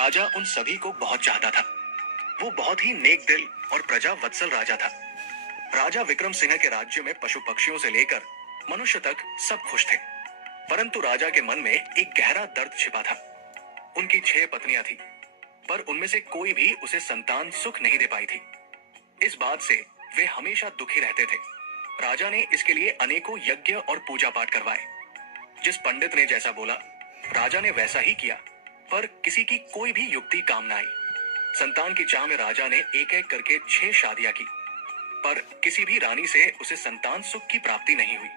राजा उन सभी को बहुत चाहता था। वो बहुत ही नेक दिल और प्रजा वत्सल राजा था। राजा विक्रम सिंह के राज्य में पशु पक्षियों से लेकर मनुष्य तक सब खुश थे। परंतु राजा के मन में एक गहरा दर्द छिपा था। उनकी 6 पत्नियां थी, पर उनमें से कोई भी उसे संतान सुख नहीं दे पाई थी। इस बात से वे हमेशा दुखी रहते थे। राजा ने इसके लिए अनेकों यज्ञ और पूजा पाठ करवाए। जिस पंडित ने जैसा बोला, राजा ने वैसा ही किया, पर किसी की कोई भी युक्ति काम न आई। संतान की चाह में राजा ने एक एक करके 6 शादियां की, पर किसी भी रानी से उसे संतान सुख की प्राप्ति नहीं हुई।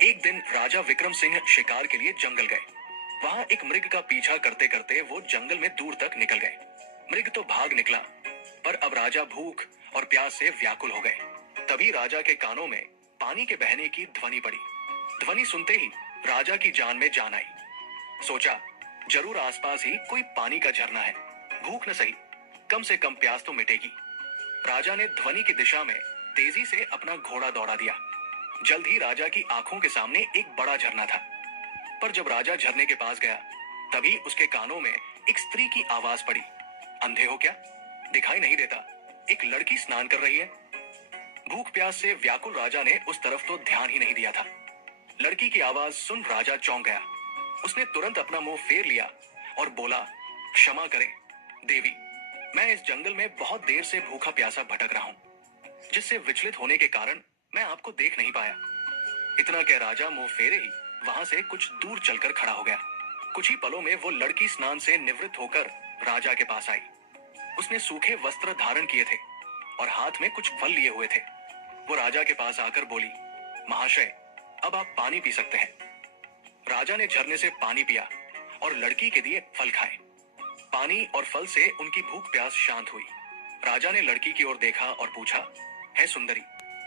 एक दिन राजा विक्रम सिंह शिकार के लिए जंगल गए। वहां एक मृग का पीछा करते करते वो जंगल में दूर तक निकल गए। मृग तो भाग निकला, पर अब राजा भूख और प्यास से व्याकुल हो गए। तभी राजा के कानों में पानी के बहने की ध्वनि पड़ी। ध्वनि सुनते ही राजा की जान में जान आई। सोचा, जरूर आसपास ही कोई पानी का झरना है। भूख न सही, कम से कम प्यास तो मिटेगी। राजा ने ध्वनि की दिशा में तेजी से अपना घोड़ा दौड़ा दिया। जल्द ही राजा की आंखों के सामने एक बड़ा झरना था। पर जब राजा झरने के पास गया, तभी उसके कानों में एक स्त्री की आवाज पड़ी। अंधे हो क्या? दिखाई नहीं देता? एक लड़की स्नान कर रही है। भूख प्यास से व्याकुल राजा ने उस तरफ तो ध्यान ही नहीं दिया था। लड़की की आवाज सुन राजा चौंक गया। उसने तुरंत अपना मुंह फेर लिया और बोला, क्षमा करें देवी, मैं इस जंगल में बहुत देर से भूखा प्यासा भटक रहा हूं, जिससे विचलित होने के कारण मैं आपको देख नहीं पाया। इतना कह राजा मुंह फेरे ही वहां से कुछ दूर चलकर खड़ा हो गया। कुछ ही पलों में वो लड़की स्नान से निवृत्त होकर राजा के पास आई। उसने सूखे वस्त्र धारण किए थे और हाथ में कुछ फल लिए हुए थे। वो राजा के पास आकर बोली, महाशय, अब आप पानी पी सकते हैं। राजा ने झरने से पानी पिया और लड़की के दिए फल खाए। पानी और फल से उनकी भूख प्यास शांत हुई। राजा ने लड़की की ओर देखा और पूछा, है सुंदरी,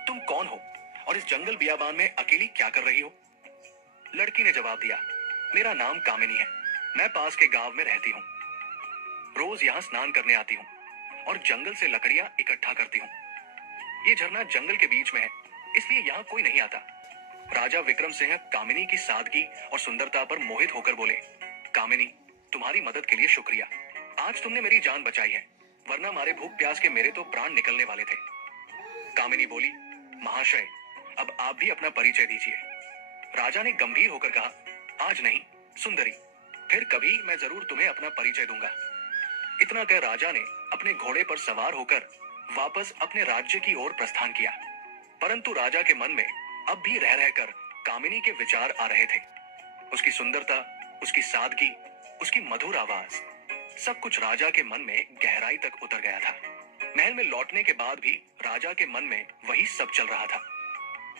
तुम कौन हो और इस जंगल बियाबान में अकेली क्या कर रही हो? लड़की ने जवाब दिया, मेरा नाम कामिनी है। मैं पास के गांव में रहती हूँ। रोज यहाँ स्नान करने आती हूँ और जंगल से लकड़ियां इकट्ठा करती हूँ। ये झरना जंगल के बीच में है, इसलिए यहाँ कोई नहीं आता। राजा विक्रम सिंह कामिनी की सादगी और सुंदरता पर मोहित होकर बोले, कामिनी, तुम्हारी मदद के लिए शुक्रिया। आज तुमने मेरी जान बचाई है, वरना मारे भूख प्यास के मेरे तो प्राण निकलने वाले थे। कामिनी बोली, महाशय, अब आप भी अपना परिचय दीजिए। राजा ने गंभीर होकर कहा, आज नहीं सुंदरी, फिर कभी मैं जरूर तुम्हें अपना परिचय दूंगा। इतना कह राजा ने अपने घोड़े पर सवार होकर वापस अपने राज्य की ओर प्रस्थान किया। परंतु राजा के मन में अब भी रह रहकर कामिनी के विचार आ रहे थे। उसकी सुंदरता, उसकी सादगी, उसकी मधुर आवाज, सब कुछ राजा के मन में गहराई तक उतर गया था। महल में लौटने के बाद भी राजा के मन में वही सब चल रहा था।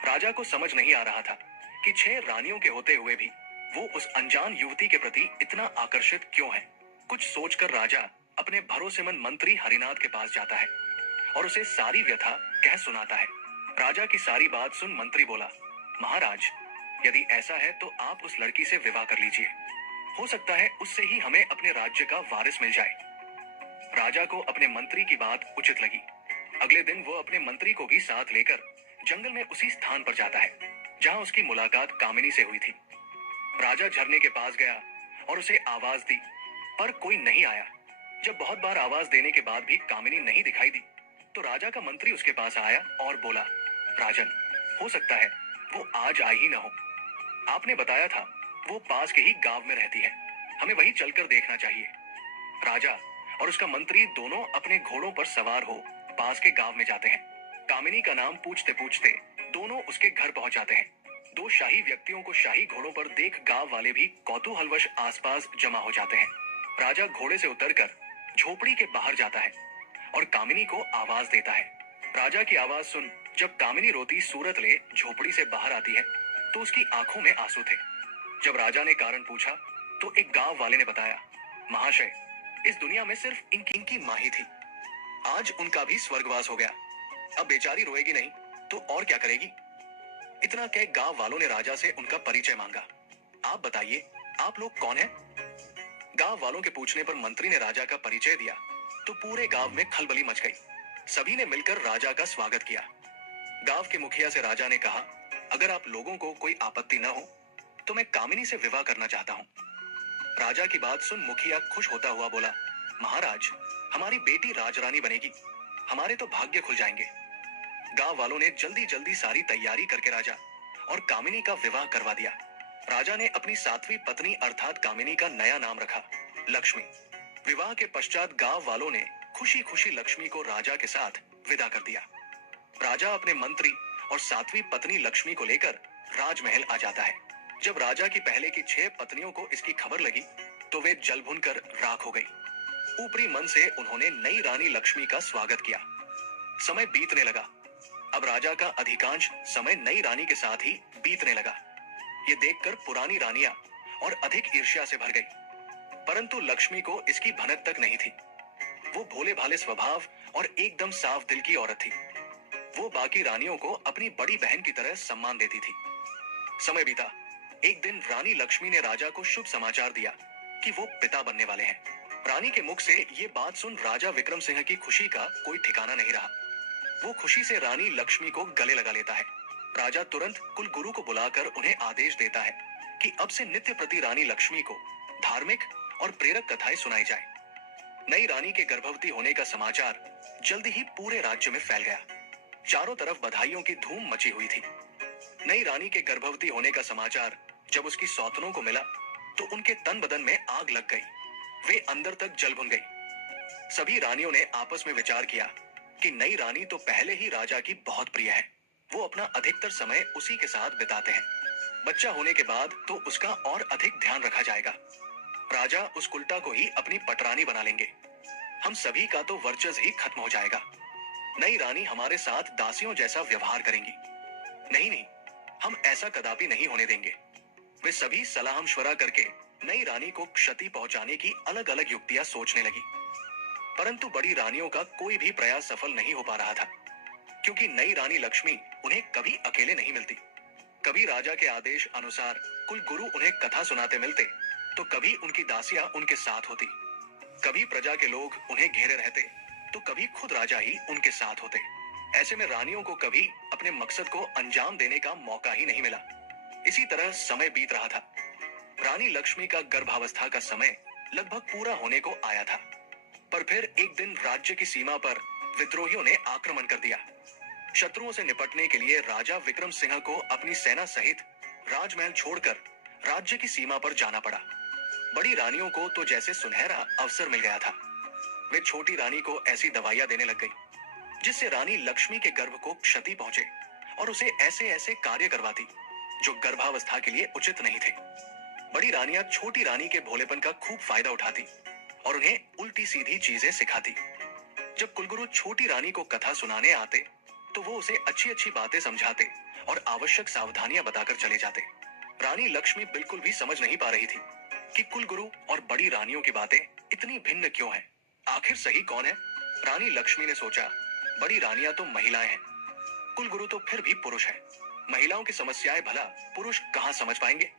राजा को समझ नहीं आ रहा था कि 6 रानियों के होते हुए भी वो उस अनजान युवती के प्रति इतना आकर्षित क्यों है। कुछ सोचकर राजा अपने भरोसेमंद मंत्री हरिनाथ के पास जाता है और उसे सारी व्यथा कह सुनाता है। राजा की सारी बात सुन मंत्री बोला, महाराज, यदि ऐसा है तो आप उस लड़की से विवाह कर लीजिए। हो सकता है उससे ही हमें अपने राज्य का वारिस मिल जाए। राजा को अपने मंत्री की बात उचित लगी। अगले दिन वो अपने मंत्री को भी साथ लेकर जंगल में उसी स्थान पर जाता है जहां उसकी मुलाकात कामिनी से हुई थी। राजा झरने के पास गया और उसे आवाज दी, पर कोई नहीं आया। जब बहुत बार आवाज देने के बाद भी कामिनी नहीं दिखाई दी, तो राजा का मंत्री उसके पास आया और बोला, राजन, हो सकता है वो आज आई ही ना हो। आपने बताया था वो पास के ही गांव में रहती है, हमें वहीं चलकर देखना चाहिए। राजा और उसका मंत्री दोनों अपने घोड़ों पर सवार हो पास के गांव में जाते हैं। कामिनी का नाम पूछते पूछते दोनों उसके घर पहुंच जाते हैं। 2 शाही व्यक्तियों को शाही घोड़ों पर देख गांव वाले भी कौतूहलवश आसपास जमा हो जाते हैं। राजा घोड़े से उतरकर झोपड़ी के बाहर जाता है और कामिनी को आवाज देता है। राजा की आवाज सुन जब कामिनी रोती सूरत ले झोपड़ी से बाहर आती है, तो उसकी आंखों में आंसू थे। जब राजा ने कारण पूछा, तो एक गांव वाले ने बताया, महाशय, इस दुनिया में सिर्फ इनकी मां ही थी। आज उनका भी स्वर्गवास हो गया। अब बेचारी रोएगी नहीं तो और क्या करेगी। इतना कह गांव वालों ने राजा से उनका परिचय मांगा। आप बताइए, आप लोग कौन हैं? गांव वालों के पूछने पर मंत्री ने राजा का परिचय दिया तो पूरे गांव में खलबली मच गई। सभी ने मिलकर राजा का स्वागत किया। गांव के मुखिया से राजा ने कहा, अगर आप लोगों को कोई आपत्ति न हो तो मैं कामिनी से विवाह करना चाहता हूं। राजा की बात सुन मुखिया खुश होता हुआ बोला, महाराज, हमारी बेटी राजरानी बनेगी, हमारे तो भाग्य खुल जाएंगे। गांव वालों ने जल्दी जल्दी सारी तैयारी करके राजा और कामिनी का विवाह करवा दिया। राजा ने अपनी 7वीं पत्नी अर्थात कामिनी का नया नाम रखा लक्ष्मी। विवाह के पश्चात गांव वालों ने खुशी खुशी लक्ष्मी को राजा के साथ विदा कर दिया। राजा अपने मंत्री और 7वीं पत्नी लक्ष्मी को लेकर राजमहल आ जाता है। जब राजा की पहले की 6 पत्नियों को इसकी खबर लगी तो वे जल भुनकर राख हो गई। ऊपरी मन से उन्होंने नई रानी लक्ष्मी का स्वागत किया। समय बीतने लगा। अब राजा का अधिकांश समय नई रानी के साथ ही बीतने लगा। ये देखकर पुरानी रानियां और अधिक ईर्ष्या से भर गई, परंतु लक्ष्मी को इसकी भनक तक नहीं थी। वो भोले भाले स्वभाव और एकदम साफ दिल की औरत थी। वो बाकी रानियों को अपनी बड़ी बहन की तरह सम्मान देती थी। समय बीता। एक दिन रानी लक्ष्मी ने राजा को शुभ समाचार दिया कि वो पिता बनने वाले हैं। रानी के मुख से ये बात सुन राजा विक्रम सिंह की खुशी का कोई ठिकाना नहीं रहा। वो खुशी से रानी लक्ष्मी को गले लगा लेता है। राजा तुरंत कुलगुरु को बुलाकर उन्हें आदेश देता है कि अब से नित्य प्रति रानी लक्ष्मी को धार्मिक और प्रेरक कथाएं सुनाई जाए। नई रानी के गर्भवती होने का समाचार जल्दी ही पूरे राज्य में फैल गया। चारों तरफ बधाइयों की धूम मची हुई थी। नई रानी के गर्भवती होने का समाचार जब उसकी सौतनों को मिला तो उनके तन बदन में आग लग गई। वे अंदर तक जल भुन गई। सभी रानियों ने आपस में विचार किया कि नई रानी तो पहले ही राजा की बहुत प्रिय है, वो अपना अधिकतर समय उसी के साथ बिताते हैं। बच्चा होने के बाद तो उसका और अधिक ध्यान रखा जाएगा। राजा उस कुल्टा को ही अपनी पटरानी बना लेंगे। हम सभी का तो वर्चस्व ही खत्म हो जाएगा। नई रानी हमारे साथ दासियों जैसा व्यवहार करेंगी। नहीं नहीं, हम ऐसा कदापि नहीं होने देंगे। वे सभी सलाह मशवरा करके नई रानी को क्षति पहुंचाने की अलग अलग युक्तियां सोचने लगी, परंतु बड़ी रानियों का कोई भी प्रयास सफल नहीं हो पा रहा था, क्योंकि नई रानी लक्ष्मी उन्हें कभी अकेले नहीं मिलती। कभी राजा के आदेश अनुसार कुलगुरु उन्हें कथा सुनाते मिलते तो कभी उनकी दासियां उनके साथ होती। कभी प्रजा के लोग उन्हें घेरे रहते तो कभी खुद राजा ही उनके साथ होते। ऐसे में रानियों को कभी अपने मकसद को अंजाम देने का मौका ही नहीं मिला। इसी तरह समय बीत रहा था। रानी लक्ष्मी का गर्भावस्था का समय लगभग पूरा होने को आया था, पर फिर एक दिन राज्य की सीमा पर विद्रोहियों ने आक्रमण कर दिया। शत्रुओं से निपटने के लिए राजा विक्रम सिंह को अपनी सेना सहित राजमहल छोड़कर राज्य की सीमा पर जाना पड़ा। बड़ी रानियों को तो जैसे सुनहरा अवसर मिल गया था। वे छोटी रानी को ऐसी दवाइयां देने लग गई जिससे रानी लक्ष्मी के गर्भ को क्षति पहुंचे और उसे ऐसे ऐसे कार्य करवाती जो गर्भावस्था के लिए उचित नहीं थे। बड़ी रानियां छोटी रानी के भोलेपन का खूब फायदा उठाती और उन्हें उल्टी सीधी चीजें सिखाती। जब कुलगुरु छोटी रानी को कथा सुनाने आते तो वो उसे अच्छी अच्छी बातें समझाते और आवश्यक सावधानियां बताकर चले जाते। रानी लक्ष्मी बिल्कुल भी समझ नहीं पा रही थी कि कुलगुरु और बड़ी रानियों की बातें इतनी भिन्न क्यों हैं। आखिर सही कौन है? रानी लक्ष्मी ने सोचा, बड़ी रानियां तो महिलाएं हैं, कुलगुरु तो फिर भी पुरुष है। महिलाओं की समस्याएं भला पुरुष कहां समझ पाएंगे?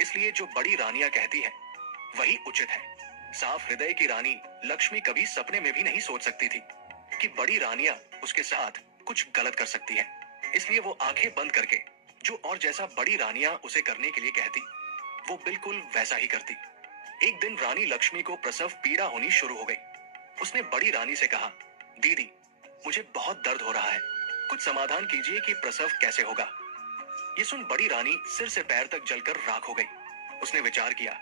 इसलिए जो बड़ी रानियां कहती है वही उचित है। साफ हृदय की रानी लक्ष्मी कभी सपने में भी नहीं सोच सकती थी कि बड़ी रानियां उसके साथ कुछ गलत कर सकती है। इसलिए वो आंखें बंद करके जो और जैसा बड़ी रानियां उसे करने के लिए कहती वो बिल्कुल वैसा ही करती। एक दिन रानी लक्ष्मी को प्रसव पीड़ा होनी शुरू हो गई। उसने बड़ी रानी से कहा, दीदी, मुझे बहुत दर्द हो रहा है, कुछ समाधान कीजिए कि प्रसव कैसे होगा। ये सुन बड़ी रानी सिर से पैर तक जलकर राख हो गई। उसने विचार किया,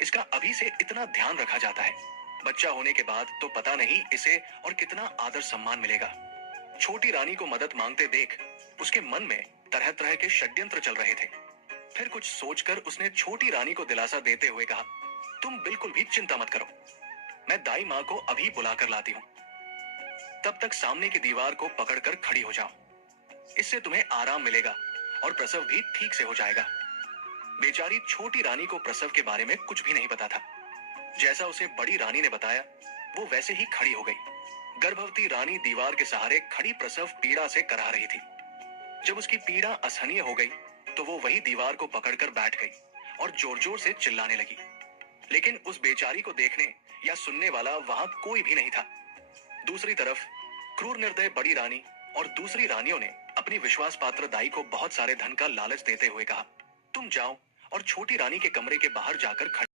इसका अभी से इतना ध्यान रखा जाता है, बच्चा होने के बाद तो पता नहीं इसे और कितना आदर सम्मान मिलेगा। छोटी रानी को मदद मांगते देख उसके मन में तरह तरह के षड्यंत्र चल रहे थे। फिर कुछ सोचकर उसने छोटी रानी को दिलासा देते हुए कहा, तुम बिल्कुल भी चिंता मत करो, मैं दाई माँ को अभी बुलाकर लाती हूँ। तब तक सामने की दीवार को पकड़कर खड़ी हो जाओ, इससे तुम्हें आराम मिलेगा और प्रसव भी ठीक से हो जाएगा। बेचारी छोटी रानी को प्रसव के बारे में कुछ भी नहीं पता था। जैसा उसे बड़ी रानी ने बताया वो वैसे ही खड़ी हो गई। गर्भवती रानी दीवार के सहारे खड़ी प्रसव पीड़ा से कराह रही थी। जब उसकी पीड़ा असहनीय हो गई तो वो वही दीवार को पकड़कर बैठ गई और जोर जोर से चिल्लाने लगी। लेकिन उस बेचारी को देखने या सुनने वाला वहां कोई भी नहीं था। दूसरी तरफ क्रूर निर्दय बड़ी रानी और दूसरी रानियों ने अपनी विश्वास पात्र दाई को बहुत सारे धन का लालच देते हुए कहा, तुम जाओ और छोटी रानी के कमरे के बाहर जाकर खड़े।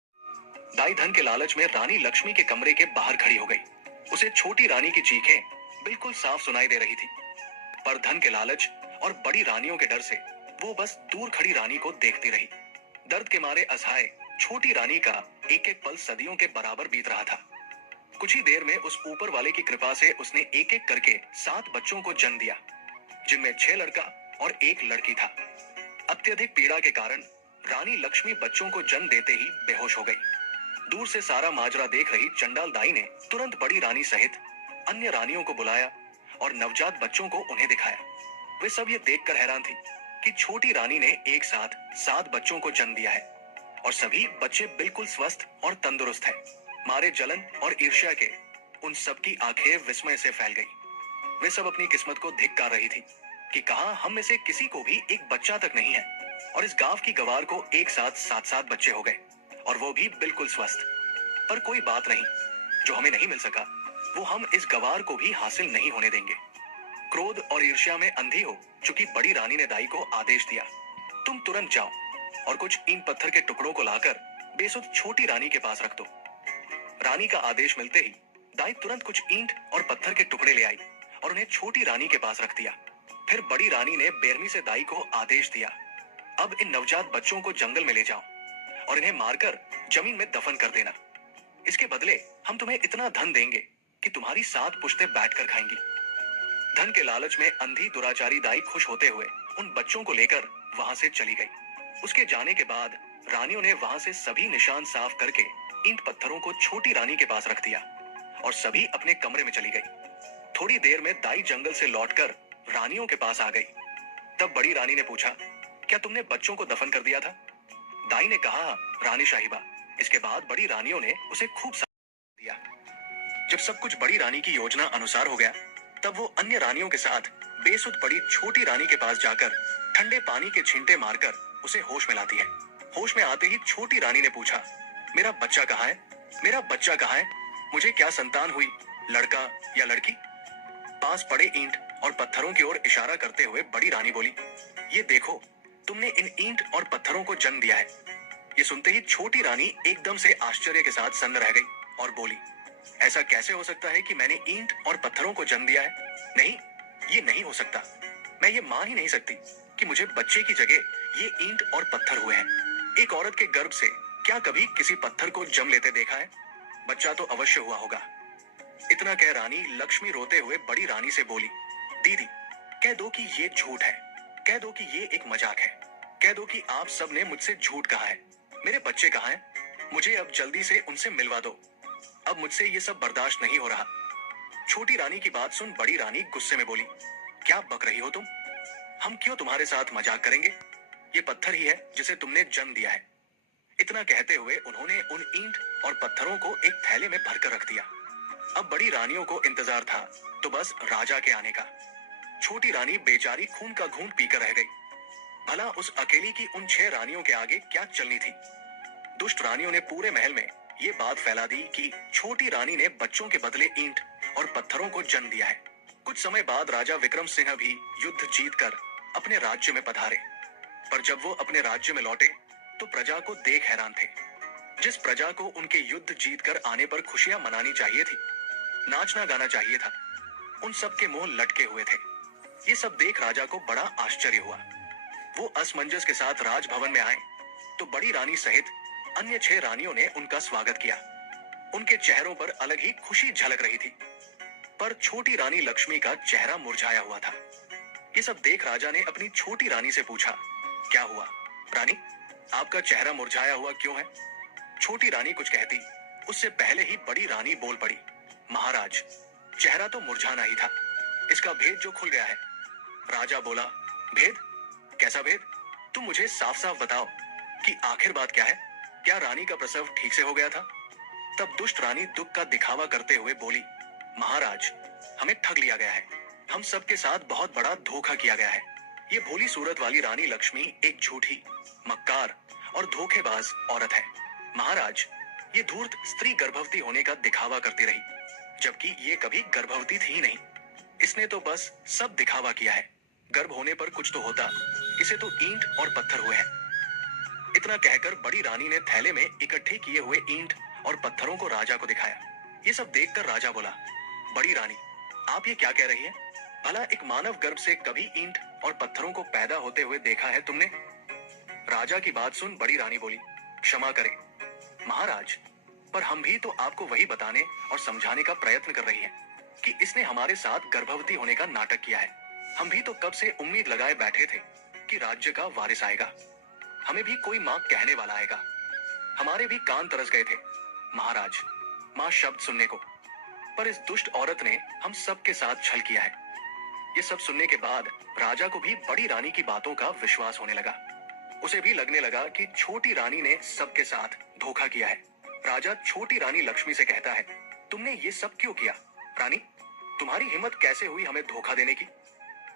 दाई धन के लालच में रानी लक्ष्मी के कमरे के बाहर खड़ी हो गई। उसे छोटी रानी की चीखें बिल्कुल साफ सुनाई दे रही थी, पर धन के लालच और बड़ी रानियों के डर से वो बस दूर खड़ी रानी को देखती रही। दर्द के मारे असहाय छोटी रानी का एक एक पल सदियों के बराबर बीत रहा था। कुछ ही देर में उस ऊपर वाले की कृपा से उसने एक एक करके 7 बच्चों को जन्म दिया, जिनमें 6 लड़का और 1 लड़की था। अत्यधिक पीड़ा के कारण रानी लक्ष्मी बच्चों को जन्म देते ही बेहोश हो गई। दूर से सारा माजरा देख रही चंडाल दाई ने तुरंत बड़ी रानी सहित अन्य रानियों को बुलाया और नवजात बच्चों को उन्हें दिखाया। वे सब ये देखकर हैरान थी कि छोटी रानी ने एक साथ 7 बच्चों को जन्म दिया है और सभी बच्चे बिल्कुल स्वस्थ और तंदुरुस्त हैं। मारे जलन और ईर्ष्या के उन सबकी आंखें विस्मय से फैल गई। वे सब अपनी किस्मत को धिक्कार रही थी कि कहां हम में से किसी को भी एक बच्चा तक नहीं है, और इस गांव की गवार को एक साथ 7-7 बच्चे हो गए और वो भी बिल्कुल स्वस्थ। पर कोई बात नहीं, जो हमें नहीं मिल सका वो हम इस गवार को भी हासिल नहीं होने देंगे। क्रोध और ईर्ष्या में अंधी हो चुकी बड़ी रानी ने दाई को आदेश दिया, तुम तुरंत जाओ और कुछ ईंट पत्थर के टुकड़ों को लाकर बेसुध छोटी रानी के पास रख दो। रानी का आदेश मिलते ही दाई तुरंत कुछ ईंट और पत्थर के टुकड़े ले आई और उन्हें छोटी रानी के पास रख दिया। फिर बड़ी रानी ने बेरमी से दाई को आदेश दिया, अब इन नवजात बच्चों को जंगल में ले जाओ और इन्हें मारकर जमीन में दफन कर देना। इसके बदले हम तुम्हें इतना धन देंगे कि तुम्हारी 7 पुश्तें बैठकर खाएंगी। धन के लालच में अंधी दुराचारी दाई खुश होते हुए उन बच्चों को लेकर वहां से चली गई। उसके जाने के बाद रानियों ने वहां से सभी निशान साफ करके ईंट पत्थरों को छोटी रानी के पास रख दिया और सभी अपने कमरे में चली गई। थोड़ी देर में दाई जंगल से लौटकर रानियों के पास आ गई। तब बड़ी रानी ने पूछा, क्या तुमने बच्चों को दफन कर दिया था? दाई ने कहा, रानी साहिबा। इसके बाद बड़ी रानियों ने उसे खूब दिया। जब सब कुछ बड़ी रानी की योजना अनुसार हो गया, तब वो अन्य रानियों के साथ बेसुध पड़ी छोटी रानी के पास जाकर ठंडे पानी के छींटे मारकर उसे होश में लाती है। होश में आते ही छोटी रानी ने पूछा, मेरा बच्चा कहाँ है? मेरा बच्चा कहाँ है? मुझे क्या संतान हुई, लड़का या लड़की? पास पड़े ईंट और पत्थरों की ओर इशारा करते हुए बड़ी रानी बोली, ये देखो, तुमने इन ईंट और पत्थरों को जन्म दिया है। ये सुनते ही छोटी रानी एकदम से आश्चर्य के साथ सन्न रह गई और बोली, ऐसा कैसे हो सकता है कि मैंने ईंट और पत्थरों को जन्म दिया है? नहीं, ये नहीं हो सकता। मैं ये मान ही नहीं सकती कि मुझे बच्चे की जगह ये ईंट और पत्थर हुए हैं। एक औरत के गर्भ से क्या कभी किसी पत्थर को जन्म लेते देखा है? बच्चा तो अवश्य हुआ होगा। इतना कह रानी लक्ष्मी रोते हुए बड़ी रानी से बोली, दीदी, कह दो कि ये झूठ है, कह दो कि ये एक मजाक है, कह दो कि आप सब ने मुझसे झूठ कहा है। मेरे बच्चे कहाँ हैं? मुझे अब जल्दी से उनसे मिलवा दो। अब मुझसे ये सब बर्दाश्त नहीं हो रहा। छोटी रानी की बात सुन बड़ी रानी गुस्से में बोली, क्या बक रही हो तुम? हम क्यों तुम्हारे साथ मजाक करेंगे? ये पत्थर ही है जिसे तुमने जन्म दिया है। इतना कहते हुए उन्होंने उन ईंट और पत्थरों को एक थैले में भरकर रख दिया। अब बड़ी रानियों को इंतजार था तो बस राजा के आने का। छोटी रानी बेचारी खून का घूंट पीकर रह गई। भला उस अकेली की उन 6 रानियों के आगे क्या चलनी थी? दुष्ट रानियों ने पूरे महल में ये बात फैला दी कि छोटी रानी ने बच्चों के बदले ईंट और पत्थरों को जन्म दिया है। कुछ समय बाद राजा विक्रम सिंह भी युद्ध जीतकर अपने राज्य में पधारे, पर जब वो अपने राज्य में लौटे तो प्रजा को देख हैरान थे। जिस प्रजा को उनके युद्ध जीतकर आने पर खुशियां मनानी चाहिए थी, नाचना गाना चाहिए था, उन सब के मुंह लटके हुए थे। ये सब देख राजा को बड़ा आश्चर्य हुआ। वो असमंजस के साथ राजभवन में आए तो बड़ी रानी सहित अन्य 6 रानियों ने उनका स्वागत किया। उनके चेहरों पर अलग ही खुशी झलक रही थी, पर छोटी रानी लक्ष्मी का चेहरा मुरझाया हुआ था। ये सब देख राजा ने अपनी छोटी रानी से पूछा, क्या हुआ रानी, आपका चेहरा मुरझाया हुआ क्यों है? छोटी रानी कुछ कहती उससे पहले ही बड़ी रानी बोल पड़ी, महाराज, चेहरा तो मुरझाना ही था, इसका भेद जो खुल गया है। राजा बोला, भेद? कैसा भेद? तुम मुझे साफ साफ बताओ कि आखिर बात क्या है? क्या रानी का प्रसव ठीक से हो गया था? तब दुष्ट रानी दुख का दिखावा करते हुए बोली, महाराज, हमें ठग लिया गया है, हम सबके साथ बहुत बड़ा धोखा किया गया है। ये भोली सूरत वाली रानी लक्ष्मी एक झूठी, मक्कार और धोखेबाज औरत है। महाराज, ये धूर्त स्त्री गर्भवती होने का दिखावा करती रही, जबकि ये कभी गर्भवती थी ही नहीं। इसने तो बस सब दिखावा किया है। गर्भ होने पर कुछ तो होता, इसे तो ईंट और पत्थर हुए हैं। इतना कहकर बड़ी रानी ने थैले में इकट्ठे किए हुए ईंट और पत्थरों को राजा को दिखाया। ये सब देखकर राजा बोला, बड़ी रानी, आप ये क्या कह रही हैं? भला एक मानव गर्भ से कभी ईंट और पत्थरों को पैदा होते हुए देखा है तुमने? राजा की बात सुन बड़ी रानी बोली, क्षमा करें महाराज, पर हम भी तो आपको वही बताने और समझाने का प्रयत्न कर रही हैं कि इसने हमारे साथ गर्भवती होने का नाटक किया है। हम भी तो कब से उम्मीद लगाए बैठे थे कि राज्य का वारिस आएगा, हमें भी कोई माँ कहने वाला आएगा। हमारे भी कान तरस गए थे महाराज माँ शब्द सुनने को, पर इस दुष्ट औरत ने हम सब के साथ छल किया है। ये सब सुनने के बाद राजा को भी बड़ी रानी की बातों का विश्वास होने लगा। उसे भी लगने लगा कि छोटी रानी ने सबके साथ धोखा किया है। राजा छोटी रानी लक्ष्मी से कहता है, तुमने ये सब क्यों किया? रानी, तुम्हारी हिम्मत कैसे हुई हमें धोखा देने की?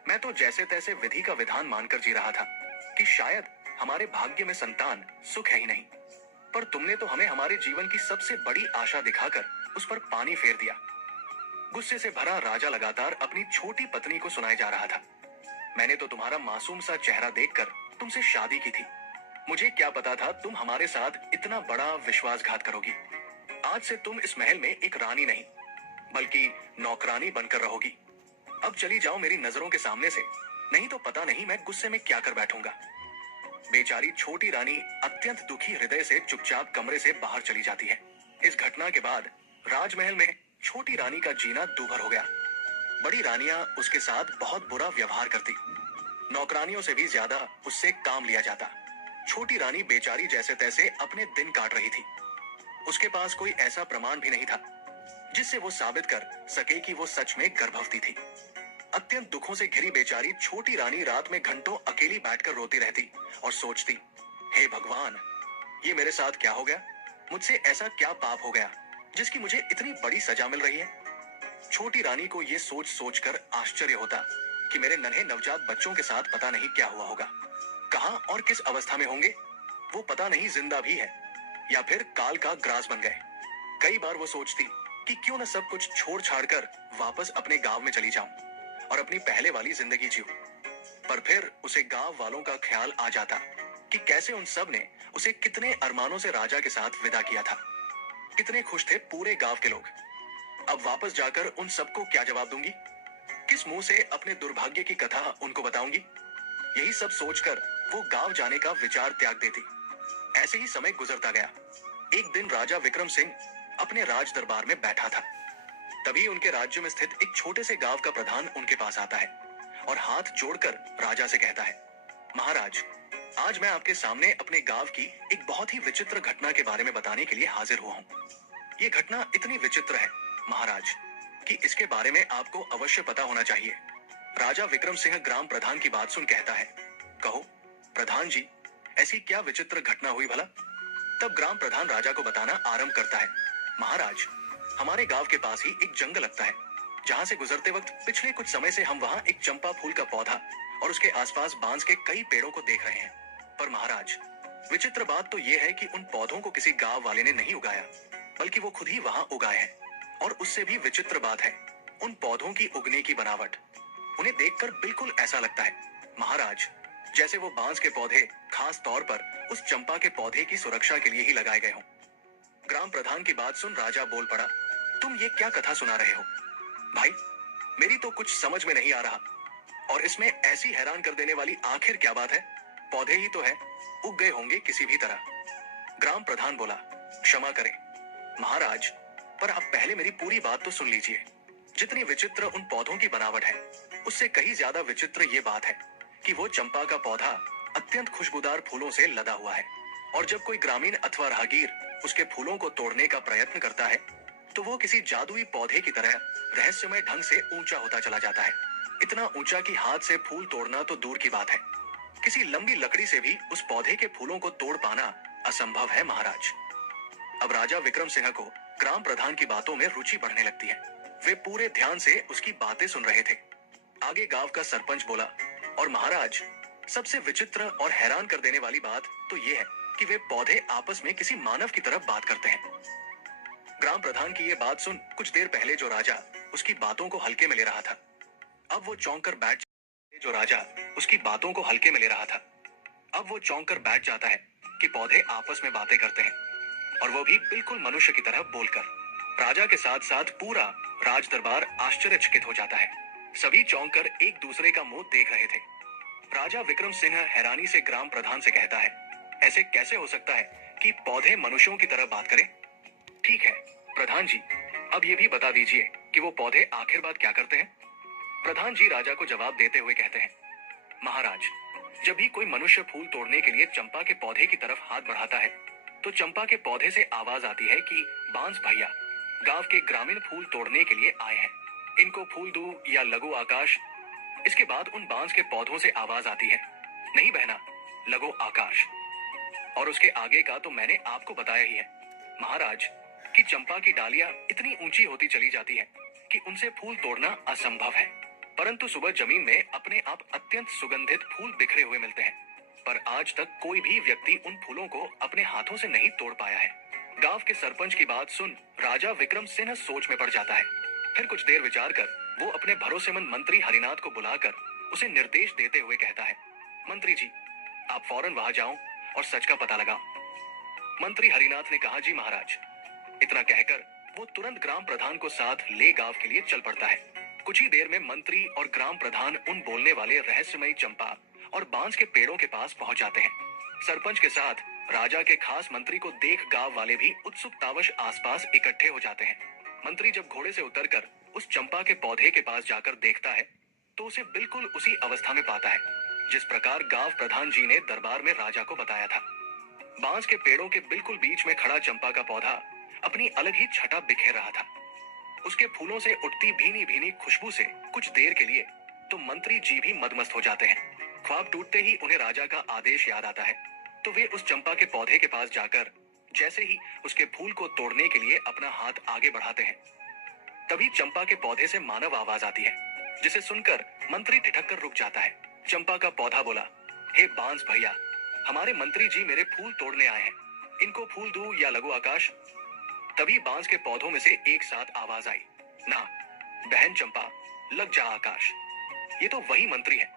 मैं तो जैसे तैसे विधि का विधान मानकर जी रहा था कि शायद हमारे भाग्य में संतान सुख है ही नहीं, पर तुमने तो हमें हमारे जीवन की सबसे बड़ी आशा दिखाकर उस पर पानी फेर दिया। गुस्से से भरा राजा लगातार अपनी छोटी पत्नी को सुनाए जा रहा था, मैंने तो तुम्हारा मासूम सा चेहरा देखकर तुमसे शादी की थी। मुझे क्या पता था तुम हमारे साथ इतना बड़ा विश्वासघात करोगी। आज से तुम इस महल में एक रानी नहीं बल्कि नौकरानी बनकर रहोगी। अब चली जाओ मेरी नजरों के सामने से, नहीं तो पता नहीं मैं गुस्से में क्या कर बैठूंगा। बेचारी छोटी रानी अत्यंत दुखी हृदय से चुपचाप कमरे से बाहर चली जाती है। इस घटना के बाद राजमहल में छोटी रानी का जीना दूभर हो गया। बड़ी रानियां उसके साथ बहुत बुरा व्यवहार करती, नौकरानियों से भी ज्यादा उससे काम लिया जाता। छोटी रानी बेचारी जैसे तैसे अपने दिन काट रही थी। उसके पास कोई ऐसा प्रमाण भी नहीं था जिससे वो साबित कर सके कि वो सच में गर्भवती थी। अत्यंत दुखों से घिरी बेचारी छोटी रानी रात में घंटों अकेली बैठकर रोती रहती और सोचती, हे भगवान, ये मेरे साथ क्या हो गया? मुझसे ऐसा क्या पाप हो गया जिसकी मुझे इतनी बड़ी सजा मिल रही है? छोटी रानी को ये सोच सोचकर आश्चर्य होता कि मेरे नन्हे नवजात बच्चों के साथ पता नहीं क्या हुआ होगा, कहां और किस अवस्था में होंगे। वो पता नहीं जिंदा भी है या फिर काल का ग्रास बन गए। कई बार वो सोचती कि क्यों न सब कुछ छोड़ छाड़ कर वापस अपने गांव में चली जाऊं और अपनी पहले वाली जिंदगी जीऊं। पर फिर उसे गांव वालों का ख्याल आ जाता कि कैसे उन सब ने उसे कितने अरमानों से राजा के साथ विदा किया था। कितने खुश थे पूरे गांव के लोग। अब वापस जाकर उन सबको क्या जवाब दूंगी? किस मुंह से अपने दुर्भाग्य की कथा उनको बताऊंगी? यही सब सोचकर वो गांव जाने का विचार त्याग देती। ऐसे ही समय गुजरता गया। एक दिन राजा विक्रम सिंह अपने राज दरबार में बैठा था। तभी उनके राज्य में स्थित एक छोटे से गांव का प्रधान उनके पास आता है और हाथ जोड़कर राजा से कहता है, महाराज, आज मैं आपके सामने अपने गांव की एक बहुत ही विचित्र घटना के बारे में बताने के लिए हाजिर हुआ हूं। ये घटना इतनी विचित्र है महाराज कि इसके बारे में आपको अवश्य पता होना चाहिए। राजा विक्रम सिंह ग्राम प्रधान की बात सुन कहता है, कहो प्रधान जी, ऐसी क्या विचित्र घटना हुई भला? तब ग्राम प्रधान राजा को बताना आरंभ करता है, महाराज, हमारे गांव के पास ही एक जंगल लगता है जहां से गुजरते वक्त पिछले कुछ समय से हम वहां एक चंपा फूल का पौधा और उसके आसपास बांस के कई पेड़ों को देख रहे हैं। पर महाराज, विचित्र बात तो यह है कि उन पौधों को किसी गांव वाले ने नहीं उगाया बल्कि वो खुद ही वहां उगाए हैं। और उससे भी विचित्र बात है उन पौधों की उगने की बनावट। उन्हें देखकर बिल्कुल ऐसा लगता है महाराज जैसे वो बांस के पौधे खास तौर पर उस चंपा के पौधे की सुरक्षा के लिए ही लगाए गए हों। ग्राम प्रधान की बात सुन राजा बोल पड़ा, तुम ये क्या कथा सुना रहे हो? भाई, मेरी तो कुछ समझ में नहीं आ रहा, और इसमें ऐसी हैरान कर देने वाली आखिर क्या बात है? पौधे ही तो है, उग गए होंगे किसी भी तरह। ग्राम प्रधान बोला, क्षमा करें महाराज, पर आप पहले मेरी पूरी बात तो सुन लीजिए। जितनी विचित्र उन पौधों की बनावट है, उससे कहीं ज्यादा विचित्र ये बात है कि वो चंपा का पौधा अत्यंत खुशबूदार फूलों से लदा हुआ है, और जब कोई ग्रामीण अथवा राहगीर उसके फूलों को तोड़ने का प्रयत्न करता है तो वो किसी जादुई पौधे की तरह रहस्यमय ढंग से ऊंचा होता चला जाता है। इतना ऊंचा कि हाथ से फूल तोड़ना तो दूर की बात है, किसी लंबी लकड़ी से भी उस पौधे के फूलों को तोड़ पाना असंभव है महाराज। अब राजा विक्रम सिंह को ग्राम प्रधान की बातों में रुचि बढ़ने लगती है। वे पूरे ध्यान से उसकी बातें सुन रहे थे। आगे गांव का सरपंच बोला, और महाराज, सबसे विचित्र और हैरान कर देने वाली बात तो ये है कि वे पौधे आपस में किसी मानव की तरह बात करते हैं। ग्राम प्रधान की ये बात सुन कुछ देर पहले जो राजा उसकी बातों को हल्के में ले रहा था, अब वो चौंक कर बैठ जो राजा उसकी बातों को हल्के में ले रहा था, अब वो चौंक कर बैठ जाता है कि पौधे आपस में बातें करते हैं। और वो भी बिल्कुल मनुष्य की तरह बोलकर। राजा के साथ साथ पूरा राज दरबार आश्चर्यचकित हो जाता है। सभी चौंक कर एक दूसरे का मुंह देख रहे थे। राजा विक्रम सिंह हैरानी से ग्राम प्रधान से कहता है, ऐसे कैसे हो सकता है कि पौधे मनुष्यों की तरह बात करें? ठीक है प्रधान जी, अब ये भी बता दीजिए कि वो पौधे आखिर बात क्या करते हैं? प्रधान जी राजा को जवाब देते हुए कहते हैं, महाराज, जब भी कोई मनुष्य फूल तोड़ने के लिए चंपा के पौधे की तरफ हाथ बढ़ाता है, तो चंपा के पौधे से आवाज आती है कि बांस भैया, गांव के ग्रामीण फूल तोड़ने के लिए आए हैं, इनको फूल दूं या लगो आकाश? इसके बाद उन बांस के पौधों से आवाज आती है, नहीं बहना, लगो आकाश। और उसके आगे का तो मैंने आपको बताया ही है महाराज, कि चंपा की डालियां इतनी ऊंची होती चली जाती है कि उनसे फूल तोड़ना असंभव है। परंतु सुबह जमीन में अपने आप अत्यंत सुगंधित फूल बिखरे हुए मिलते हैं, पर आज तक कोई भी व्यक्ति उन फूलों को अपने हाथों से नहीं तोड़ पाया है। गांव के सरपंच की बात सुन राजा विक्रम सिंह सोच में पड़ जाता है। फिर कुछ देर विचार कर वो अपने भरोसेमंद मंत्री हरिनाथ को बुलाकर उसे निर्देश देते हुए कहता है, मंत्री जी, आप फौरन वहां जाओ और सच का पता लगाओ। मंत्री हरिनाथ ने कहा, जी महाराज। इतना कहकर वो तुरंत ग्राम प्रधान को साथ ले गांव के लिए चल पड़ता है। कुछ ही देर में मंत्री और ग्राम प्रधान उन बोलने वाले रहस्यमयी चंपा और बांस के पेड़ों के पास पहुंच जाते हैं। सरपंच के साथ राजा के खास मंत्री को देख गांव वाले भी उत्सुकतावश आसपास इकट्ठे हो जाते हैं। मंत्री जब घोड़े से उतरकर उस चंपा के पौधे के पास जाकर देखता है, तो उसे बिल्कुल उसी अवस्था में पाता है जिस प्रकार गांव प्रधान जी ने दरबार में राजा को बताया था। बांस के पेड़ों के बिल्कुल बीच में खड़ा चंपा का पौधा अपनी अलग ही छटा बिखेर रहा था। उसके फूलों से उठती भीनी भीनी खुशबू से कुछ देर के लिए तो मंत्री जी भी मदमस्त हो जाते हैं। ख्वाब टूटते ही उन्हें राजा का आदेश याद आता है, तो वे उस चंपा के पौधे के पास जाकर जैसे ही उसके फूल को तोड़ने के लिए अपना हाथ आगे बढ़ाते हैं, तभी चंपा के पौधे से मानव आवाज आती है, जिसे सुनकर मंत्री ठिठक कर रुक जाता है। चंपा का पौधा बोला, हे बांस भैया, हमारे मंत्री जी मेरे फूल तोड़ने आए हैं, इनको फूल दूं या लगो आकाश? तभी बांस के पौधों में से एक साथ आवाज आई, ना बहन चंपा, लग जा आकाश। ये तो वही मंत्री है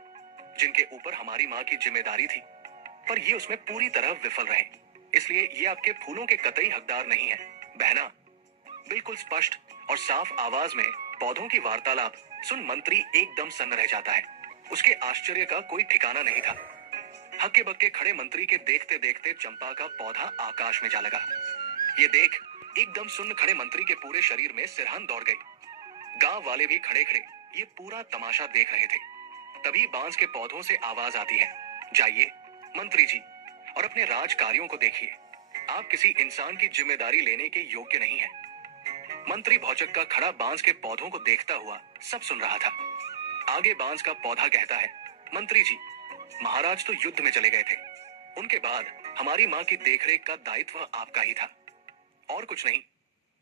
जिनके ऊपर हमारी माँ की जिम्मेदारी थी, पर ये उसमें पूरी तरह विफल रहे, इसलिए ये आपके फूलों के कतई हकदार नहीं है बहना। बिल्कुल स्पष्ट और साफ आवाज में पौधों की वार्तालाप सुन मंत्री एकदम सन्न रह जाता है। उसके आश्चर्य का कोई ठिकाना नहीं था। हक्के बक्के खड़े मंत्री के देखते देखते चंपा का पौधा आकाश में जा लगा। ये देख एकदम सुन्न खड़े मंत्री के पूरे शरीर में सिरहन दौड़ गई। गांव वाले भी खड़े खड़े ये पूरा तमाशा देख रहे थे। तभी बांस के पौधों से आवाज आती है, जाइए मंत्री जी और अपने राज कार्यों को देखिए, आप किसी इंसान की जिम्मेदारी लेने के योग्य नहीं है। मंत्री भौचक का खड़ा बांस के पौधों को देखता हुआ सब सुन रहा था। आगे बांस का पौधा कहता है, मंत्री जी, महाराज तो युद्ध में चले गए थे, उनके बाद हमारी माँ की देखरेख का दायित्व आपका ही था, और कुछ नहीं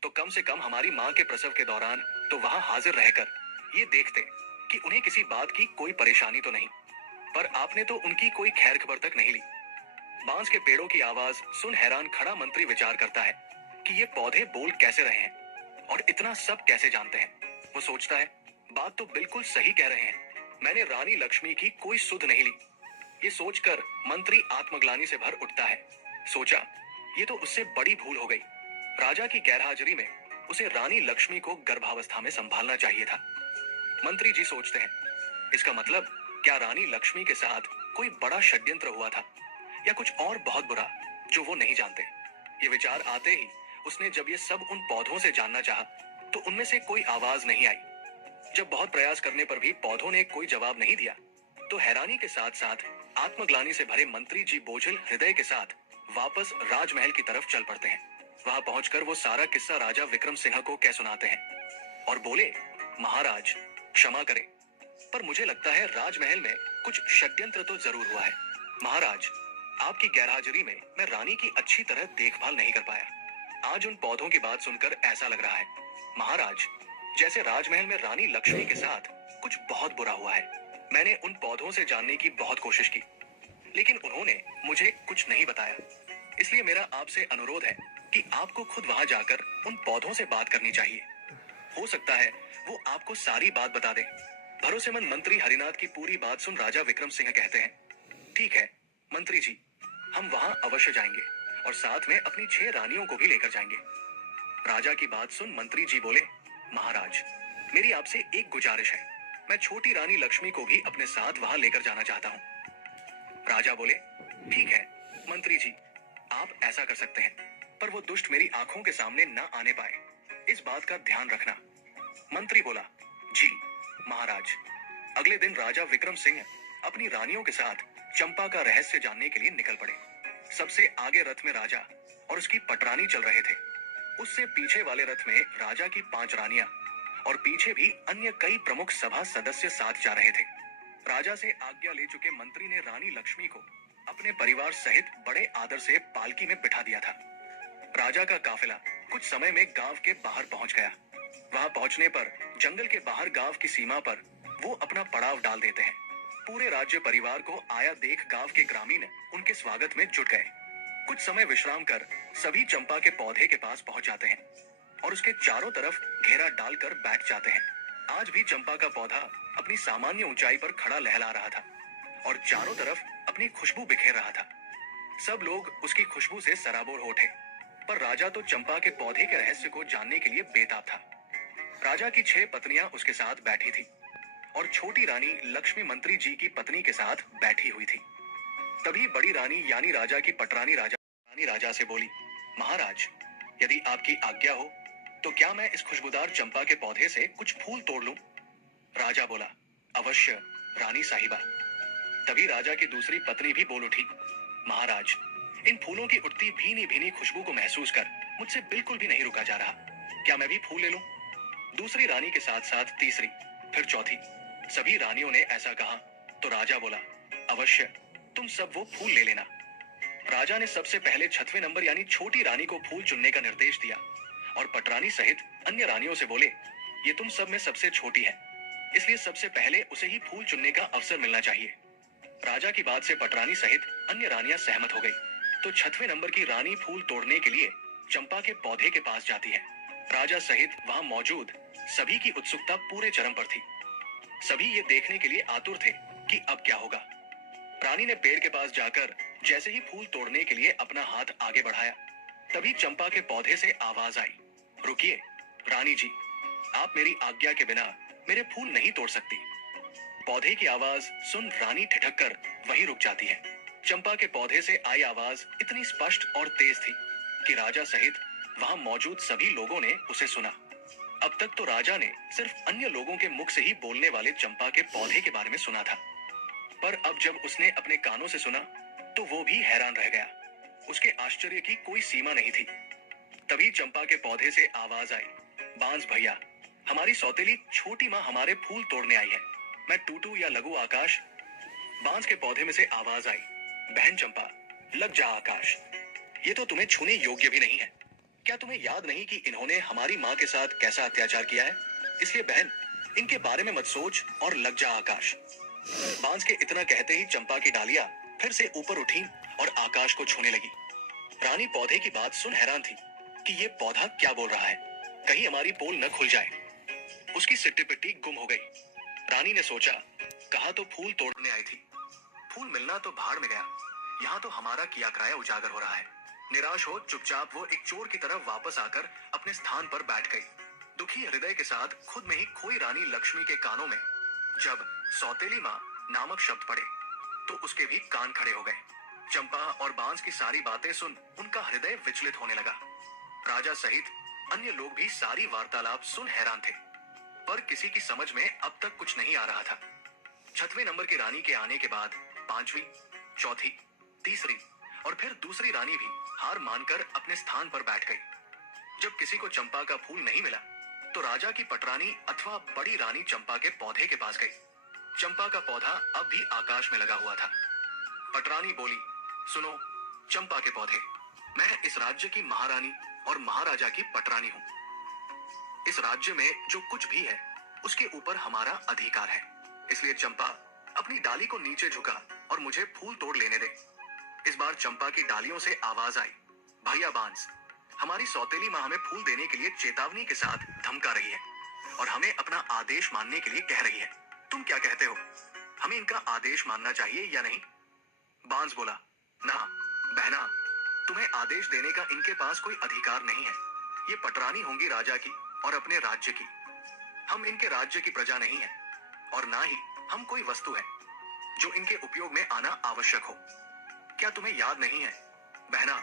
तो कम से कम हमारी माँ के प्रसव के दौरान तो वहां हाजिर रहकर ये देखते कि उन्हें किसी बात की कोई परेशानी तो नहीं, पर आपने तो उनकी कोई खैर खबर तक नहीं ली। बांस के पेड़ों की आवाज सुन हैरान खड़ा मंत्री विचार करता है कि ये पौधे बोल कैसे रहे हैं और इतना सब कैसे जानते हैं। वो सोचता है, बात तो बिल्कुल सही कह रहे हैं, मैंने रानी लक्ष्मी की कोई सुध नहीं ली। ये सोचकर मंत्री आत्मग्लानि से भर उठता है। सोचा, ये तो उससे बड़ी भूल हो गई। राजा की गैरहाजिरी में उसे रानी लक्ष्मी को गर्भावस्था में संभालना चाहिए था। मंत्री जी सोचते हैं, इसका मतलब क्या रानी लक्ष्मी के साथ कोई बड़ा षड्यंत्र हुआ था या कुछ और बहुत बुरा जो वो नहीं जानते। ये विचार आते ही उसने जब ये सब उन पौधों से जानना चाहा तो उनमें से कोई आवाज नहीं आई। जब बहुत प्रयास करने पर भी पौधों ने कोई जवाब नहीं दिया तो हैरानी के साथ साथ आत्मग्लानि से भरे मंत्री जी बोझिल हृदय के साथ वापस राजमहल की तरफ चल पड़ते हैं। वहां पहुंचकर वो सारा किस्सा राजा विक्रम सिंह को कह सुनाते हैं और बोले, महाराज क्षमा करें, पर मुझे लगता है राजमहल में कुछ षड्यंत्र तो जरूर हुआ है। महाराज, आपकी गैरहाजिरी में मैं रानी की अच्छी तरह देखभाल नहीं कर पाया। आज उन पौधों की बात सुनकर ऐसा लग रहा है महाराज, जैसे राजमहल में रानी लक्ष्मी के साथ कुछ बहुत बुरा हुआ है। मैंने उन पौधों से जानने की बहुत कोशिश की, लेकिन उन्होंने मुझे कुछ नहीं बताया। इसलिए मेरा आपसे अनुरोध है कि आपको खुद वहां जाकर उन पौधों से बात करनी चाहिए। हो सकता है वो आपको सारी बात बता दे। भरोसेमंद मंत्री हरिनाथ की पूरी बात सुन राजा विक्रम सिंह कहते हैं, ठीक है मंत्री जी, हम वहां अवश्य जाएंगे और साथ में अपनी 6 रानियों को भी लेकर जाएंगे। राजा की बात सुन मंत्री जी बोले, महाराज, मेरी आपसे एक गुजारिश है। मैं छोटी रानी लक्ष्मी को भी अपने साथ वहां लेकर जाना चाहता हूँ। राजा बोले, ठीक है मंत्री जी, आप ऐसा कर सकते हैं, पर वो दुष्ट मेरी आंखों के सामने न आने पाए, इस बात का ध्यान रखना। मंत्री बोला, जी महाराज। अगले दिन राजा विक्रम सिंह अपनी रानियों के साथ चंपा का रहस्य जानने के लिए निकल पड़े। सबसे आगे रथ में राजा और उसकी पटरानी चल रहे थे। उससे पीछे वाले रथ में राजा की 5 रानियां और पीछे भी अन्य कई प्रमुख सभा सदस्य साथ जा रहे थे। राजा से आज्ञा ले चुके मंत्री ने रानी लक्ष्मी को अपने परिवार सहित बड़े आदर से पालकी में बिठा दिया था। राजा का काफिला कुछ समय में गांव के बाहर पहुंच गया। वहां पहुंचने पर जंगल के बाहर गांव की सीमा पर वो अपना पड़ाव डाल देते हैं। पूरे राज्य परिवार को आया देख गांव के ग्रामीण उनके स्वागत में जुट गए। कुछ समय विश्राम कर सभी चंपा के पौधे के पास पहुंच जाते हैं और उसके चारों तरफ घेरा डालकर बैठ जाते हैं। आज भी चंपा का पौधा अपनी सामान्य ऊंचाई पर खड़ा लहला रहा था और चारों तरफ अपनी खुशबू बिखेर रहा था। सब लोग उसकी खुशबू से सराबोर हो उठे, पर राजा तो चंपा के पौधे के रहस्य को जानने के लिए बेताब था। राजा की 6 पत्नियां उसके साथ बैठी थी और छोटी रानी लक्ष्मी मंत्री जी की पत्नी के साथ बैठी हुई थी। तभी बड़ी रानी यानी राजा की पटरानी राजा से बोली, महाराज, यदि आपकी आज्ञा हो तो क्या मैं इस खुशबूदार चंपा के पौधे से कुछ फूल तोड़ लूं? राजा बोला, अवश्य रानी साहिबा। तभी राजा की दूसरी पत्नी भी बोल उठी, महाराज, इन फूलों की उठती भीनी भीनी खुशबू को महसूस कर मुझसे बिल्कुल भी नहीं रुका जा रहा। क्या मैं भी फूल ले लूं? दूसरी रानी के साथ साथ तीसरी, फिर चौथी, सभी रानियों ने ऐसा कहा तो राजा बोला, अवश्य तुम सब वो फूल ले लेना। राजा ने सबसे पहले 6वें नंबर यानी छोटी रानी को फूल चुनने का निर्देश दिया और पटरानी सहित अन्य रानियों से बोले, ये तुम सब में सबसे छोटी है, इसलिए सबसे पहले उसे ही फूल चुनने का अवसर मिलना चाहिए। राजा की बात से पटरानी सहित अन्य रानियां सहमत हो गई, तो 6वें नंबर की रानी फूल तोड़ने के लिए चंपा के पौधे के पास जाती है। राजा सहित वहां मौजूद सभी की उत्सुकता पूरे चरम पर थी। सभी ये देखने के लिए आतुर थे कि अब क्या होगा। रानी ने पेड़ के पास जाकर जैसे ही फूल तोड़ने के लिए अपना हाथ आगे बढ़ाया, तभी चंपा के पौधे से आवाज आई, रुकिए रानी जी, आप मेरी आज्ञा के बिना मेरे फूल नहीं तोड़ सकती। पौधे की आवाज सुन रानी ठिठक कर वहीं रुक जाती है। चंपा के पौधे से आई आवाज इतनी स्पष्ट और तेज थी कि राजा सहित वहां मौजूद सभी लोगों ने उसे सुना। अब तक तो राजा ने सिर्फ अन्य लोगों के मुख से ही बोलने वाले चंपा के पौधे के बारे में सुना था, पर अब जब उसने अपने कानों से सुना तो वो भी हैरान रह गया। उसके आश्चर्य की कोई सीमा नहीं थी। तभी चंपा के पौधे से आवाज आई, बांस भैया, हमारी सौतेली छोटी माँ हमारे फूल तोड़ने आई है। मैं टूटू या लगू आकाश? बांस के पौधे में से आवाज आई, बहन चंपा, लग जा आकाश, ये तो तुम्हें छूने योग्य भी नहीं है। क्या तुम्हें याद नहीं कि इन्होंने हमारी माँ के साथ कैसा अत्याचार किया है? इसलिए बहन, इनके बारे में मत सोच और लग जा आकाश। बांस के इतना कहते ही चंपा की डालियां फिर से ऊपर उठी और आकाश को छूने लगी। रानी पौधे की बात सुन हैरान थी कि ये पौधा क्या बोल रहा है, कहीं हमारी पोल न खुल जाए। उसकी सिट्टी पिट्टी गुम हो गई। रानी ने सोचा, कहा तो फूल तोड़ने आई थी, फूल मिलना तो भाड़ में गया, यहाँ तो हमारा किया कराया उजागर हो रहा है। निराश हो चुपचाप वो एक चोर की तरह वापस आकर अपने स्थान पर बैठ गई। दुखी हृदय के साथ खुद में ही खोई रानी लक्ष्मी के कानों में जब सौतेली माँ नामक शब्द पड़े तो उसके भी कान खड़े हो गए। चंपा और बांस की सारी बातें सुन उनका हृदय विचलित होने लगा। राजा सहित अन्य लोग भी सारी वार्तालाप सुन हैरान थे, पर किसी की समझ में अब तक कुछ नहीं आ रहा था। 6वें नंबर की रानी के आने के बाद 5वीं, चौथी, तीसरी और फिर दूसरी रानी भी हार मानकर अपने स्थान पर बैठ गई। जब किसी को चंपा का फूल नहीं मिला तो राजा की पटरानी अथवा बड़ी रानी चंपा के पौधे के पास गई। चंपा का पौधा अब भी आकाश में लगा हुआ था। पटरानी बोली, सुनो चंपा के पौधे, मैं इस राज्य की महारानी और महाराजा की पटरानी हूँ। इस राज्य में जो कुछ भी है उसके ऊपर हमारा अधिकार है, इसलिए चंपा अपनी डाली को नीचे झुका और मुझे फूल तोड़ लेने दे। इस बार चंपा की डालियों से आवाज आई, भैया बांस, हमारी सौतेली माँ हमें फूल देने के लिए चेतावनी के साथ धमका रही है और हमें अपना आदेश मानने के लिए कह रही है। तुम क्या कहते हो, हमें इनका आदेश मानना चाहिए या नहीं? बांस बोला, ना बहना, तुम्हें आदेश देने का इनके पास कोई अधिकार नहीं है। ये पटरानी होंगी राजा की और अपने राज्य की। हम इनके राज्य की प्रजा नहीं है और ना ही हम कोई वस्तु है जो इनके उपयोग में आना आवश्यक हो। क्या तुम्हें याद नहीं है बहना,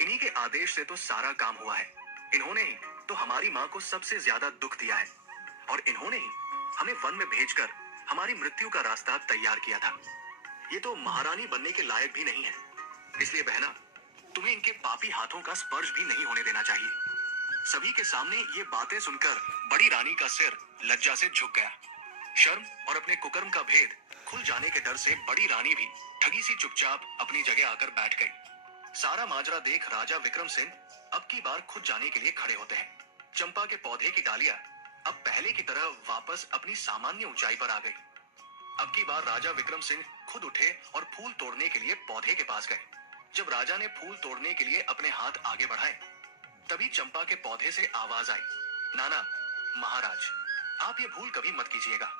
इन्हीं के आदेश से तो सारा काम हुआ है। इन्होंने ही तो हमारी माँ को सबसे ज्यादा दुख दिया है और इन्होंने ही हमें वन में भेजकर हमारी मृत्यु का रास्ता तैयार किया था। ये तो महारानी बनने के लायक भी नहीं है। इसलिए बहना, तुम्हें इनके पापी हाथों का स्पर्श भी नहीं होने देना चाहिए। सभी के सामने ये बातें सुनकर बड़ी रानी का सिर लज्जा से झुक गया। शर्म और अपने कुकर्म का भेद खुल जाने के डर से बड़ी रानी भी ठगी सी चुपचाप अपनी जगह आकर बैठ गई। सारा माजरा देख राजा विक्रम सिंह अब की बार खुद जाने के लिए खड़े होते हैं। चंपा के पौधे की डालियां अब पहले की तरह वापस अपनी सामान्य ऊंचाई पर आ गई। अब की बार राजा विक्रम सिंह खुद उठे और फूल तोड़ने के लिए पौधे के पास गए। जब राजा ने फूल तोड़ने के लिए अपने हाथ आगे बढ़ाए, तभी चंपा के पौधे से आवाज आई, नाना महाराज, आप ये भूल कभी मत कीजिएगा।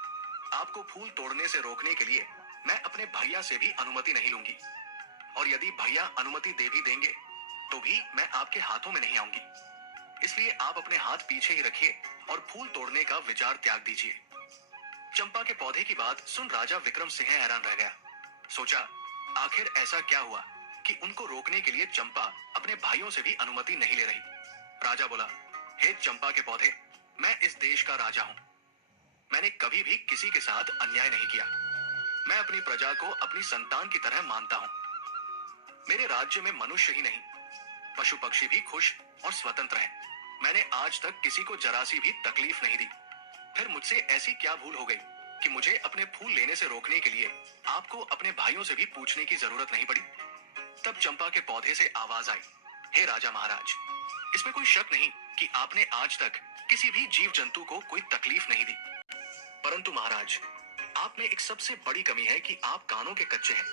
आपको फूल तोड़ने से रोकने के लिए मैं अपने भैया से भी अनुमति नहीं लूंगी, और यदि भैया अनुमति दे भी देंगे तो भी मैं आपके हाथों में नहीं आऊंगी। इसलिए आप अपने हाथ पीछे ही रखिए और फूल तोड़ने का विचार त्याग दीजिए। चंपा के पौधे की बात सुन राजा विक्रम सिंह हैरान रह गया। सोचा, आखिर ऐसा क्या हुआ कि उनको रोकने के लिए चंपा अपने भाइयों से भी अनुमति नहीं ले रही। राजा बोला, हे चंपा के पौधे, मैं इस देश का राजा हूं। मैंने कभी भी किसी के साथ अन्याय नहीं किया। मैं अपनी प्रजा को अपनी संतान की तरह मानता हूं। मेरे राज्य में मनुष्य ही नहीं, पशु पक्षी भी खुश और स्वतंत्र हैं। मैंने आज तक किसी को जरा सी भी तकलीफ नहीं दी। फिर मुझसे ऐसी क्या भूल हो गई कि मुझे अपने फूल लेने से रोकने के लिए आपको अपने भाइयों से भी पूछने की जरूरत नहीं पड़ी। तब चंपा के पौधे से आवाज आई, हे राजा महाराज, इसमें कोई शक नहीं कि आपने आज तक किसी भी जीव जंतु को कोई तकलीफ नहीं दी। परंतु महाराज, आप में एक सबसे बड़ी कमी है कि आप कानों के कच्चे हैं।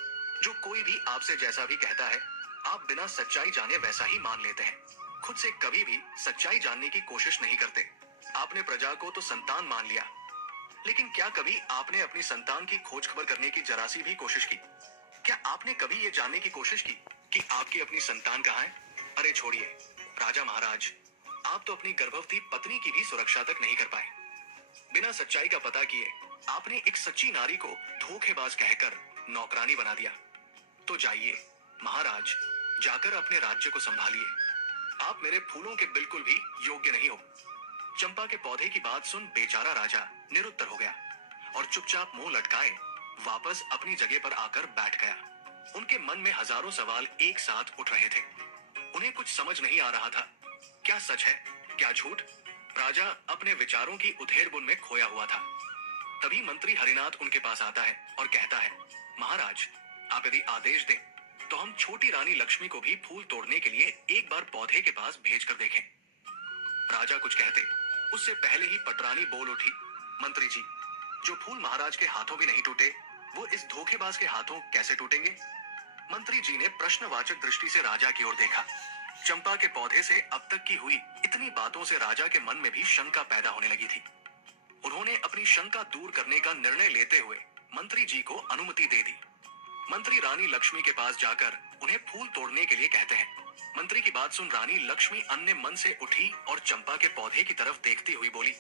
जो कोई भी आपसे जैसा भी कहता है, आप बिना सच्चाई जाने वैसा ही मान लेते हैं। खुद से कभी भी सच्चाई जानने की कोशिश नहीं करते। आपने प्रजा को तो संतान मान लिया, लेकिन क्या कभी आपने अपनी संतान की खोज खबर करने की जरा सी भी कोशिश की? क्या आपने कभी ये जानने की कोशिश की कि आपकी अपनी संतान कहाँ है? अरे छोड़िए राजा महाराज, आप तो अपनी गर्भवती पत्नी की भी सुरक्षा तक नहीं कर पाए। बिना सच्चाई का पता किए आपने एक सच्ची नारी को धोखेबाज कहकर नौकरानी बना दिया। तो जाइए महाराज, जाकर अपने राज्य को संभालिए। आप मेरे फूलों के बिल्कुल भी योग्य नहीं हो। चंपा के पौधे की बात सुन बेचारा राजा निरुत्तर हो गया और चुपचाप मुंह लटकाए वापस अपनी जगह पर आकर बैठ गया। उनके मन में हजारों सवाल एक साथ उठ रहे थे। उन्हें कुछ समझ नहीं आ रहा था, क्या सच है क्या झूठ। राजा अपने विचारों की उधेड़-बुन में खोया हुआ था। तभी मंत्री हरिनाथ उनके पास आता है और कहता है, महाराज, आप यदि आदेश दें तो हम छोटी रानी लक्ष्मी को भी फूल तोड़ने के लिए एक बार पौधे के पास भेज कर देखें। राजा कुछ कहते उससे पहले ही पटरानी बोल उठी, मंत्री जी, जो फूल महाराज के हाथों भी नहीं टूटे, वो इस धोखेबाज के हाथों कैसे टूटेंगे? मंत्री जी ने प्रश्नवाचक दृष्टि से राजा की ओर देखा। चंपा के पौधे से अब तक की हुई इतनी बातों से राजा के मन में भी शंका पैदा होने लगी थी। उन्होंने अपनी शंका दूर करने का निर्णय लेते हुए मंत्री जी को अनुमति दे दी। मंत्री रानी लक्ष्मी के पास जाकर उन्हें फूल तोड़ने के लिए कहते हैं। मंत्री की बात सुन रानी लक्ष्मी अन्य मन से उठी और चंपा के पौधे की तरफ देखती हुई बोली,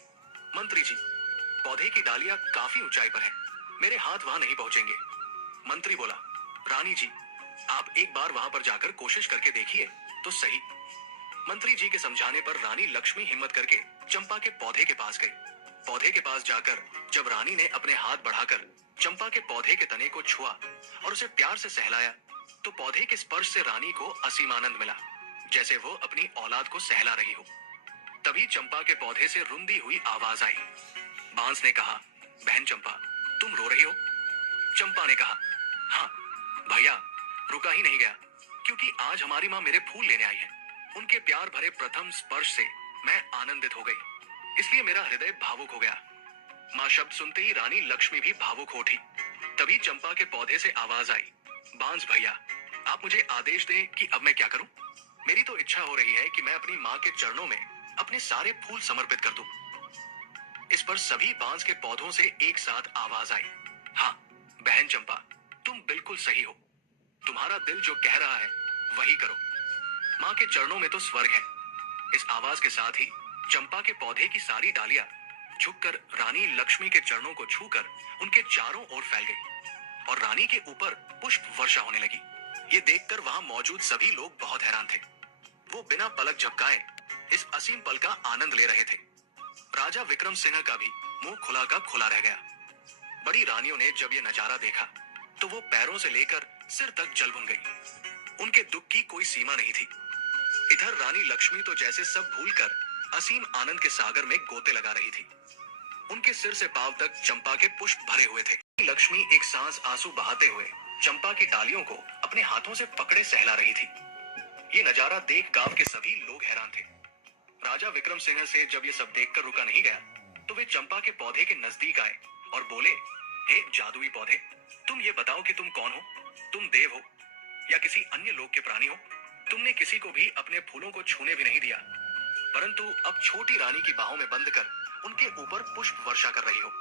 मंत्री जी, पौधे की डालियां काफी ऊंचाई पर है, मेरे हाथ वहां नहीं पहुंचेंगे। मंत्री बोला, रानी जी, आप एक बार वहां पर जाकर कोशिश करके देखिए तो सही। मंत्री जी के समझाने पर रानी लक्ष्मी हिम्मत करके चंपा के पौधे के पास गई। पौधे के पास जाकर जब रानी ने अपने हाथ बढ़ाकर चंपा के पौधे के तने को छुआ और उसे प्यार से सहलाया, तो पौधे के स्पर्श से रानी को असीम आनंद मिला, जैसे वो अपनी औलाद को सहला रही हो। तभी चंपा के पौधे से रुंधी हुई आवाज आई। बांस ने कहा, बहन चंपा, तुम रो रही हो? चंपा ने कहा, हाँ भैया, रुका ही नहीं गया, क्योंकि आज हमारी माँ मेरे फूल लेने आई है। उनके प्यार भरे प्रथम स्पर्श से मैं आनंदित हो गई, इसलिए मेरा हृदय भावुक हो गया। माँ शब्द सुनते ही रानी लक्ष्मी भी भावुक हो उठी। तभी चंपा के पौधे से आवाज आई, बांस भैया, आप मुझे आदेश दें कि अब मैं क्या करूं? मेरी तो इच्छा हो रही है कि मैं अपनी माँ के चरणों में अपने सारे फूल समर्पित कर दूं। इस पर सभी बांस के पौधों से एक साथ आवाज आई, हाँ बहन चंपा, तुम बिल्कुल सही हो। तुम्हारा दिल जो कह रहा है वही करो। माँ के चरणों में तो स्वर्ग है। इस आवाज के साथ ही चंपा के पौधे की सारी डालियां झुककर रानी लक्ष्मी के चरणों को छूकर उनके चारों ओर फैल गई और रानी के ऊपर पुष्प वर्षा होने लगी। ये देखकर वहां मौजूद सभी लोग बहुत हैरान थे। वो बिना पलक झपकाए इस असीम पल का आनंद ले रहे थे। राजा विक्रम सिंह का भी मुंह खुला का खुला रह गया। बड़ी रानियों ने जब ये नजारा देखा तो वो पैरों से लेकर सिर तक जल भुन गई। उनके दुख की कोई सीमा नहीं थी। इधर रानी लक्ष्मी तो जैसे सब भूलकर असीम आनंद के सागर में गोते लगा रही थी। उनके सिर से पांव तक चंपा के पुष्प भरे हुए थे। लक्ष्मी एक सांस आंसू बहाते हुए चंपा की डालियों को अपने हाथों से पकड़े सहला रही थी। ये नजारा देख गांव के सभी लोग हैरान थे। राजा विक्रम सिंह से जब ये सब देखकर रुका नहीं गया तो वे चंपा के पौधे के नजदीक आए और बोले, हे जादुई पौधे, तुम ये बताओ कि तुम कौन हो? तुम देव हो या किसी अन्य लोक के प्राणी हो? तुमने किसी को भी अपने फूलों को छूने भी नहीं दिया, परंतु अब छोटी रानी की बाहों में बंद कर उनके ऊपर पुष्प वर्षा कर रही हो।